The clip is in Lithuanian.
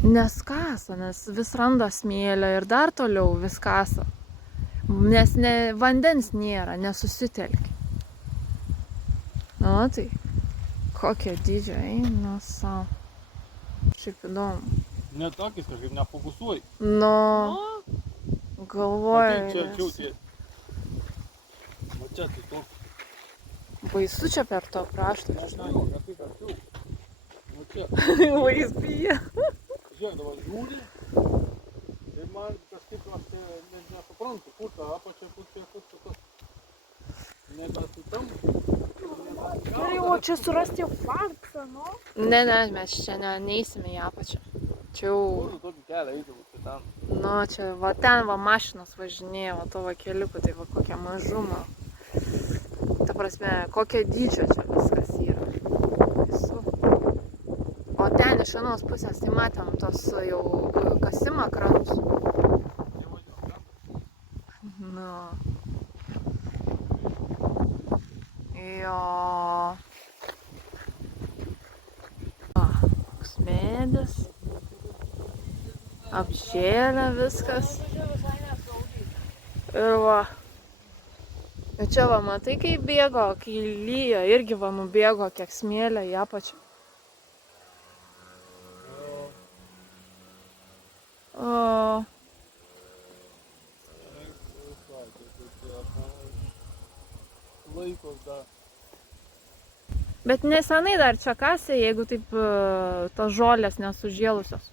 Nes kasa, nes vis randa smėlio ir dar toliau vis kasa. Nes vandens nėra, nesusitelkia. Nu, tai kokie dydžio eina savo. Šiaip įdomu. Net akis kažkaip nefokusuoji. Nu, galvoju. Čia arčiau. Va čia tai toks. Baisu čia per to kraštą, žinau. Kažkaip arčiau. Va čia. Vais bijo. Žiūrėk, dabar žiūri. Ir man kažkaip aš nesuprantu, kur ta apačia, kur čia tas. Nebesitam. Gerai, o čia surasti farsą, nu? Ne, mes čia neįsime į apačią. Čia jau... Kur tokį kelią eidavau, tai ten. Nu, čia va ten va mašinos važinėja, va to va keliuku, tai va kokia mažuma. Ta prasme, kokia dydžio čia viskas yra. Visu. O ten iš anos pusės, tai matėm tos jau kasimą krantus. Nu. Jo. Koks medis. Apžėlė viskas. Ir va. Ir čia va, matai, kai bėgo, kai lyja, irgi va nubėgo kiek smėlio į apačią. O. Laikos dar. Bet nesenai dar čia kasė, jeigu taip tos žolės nesužėlusios.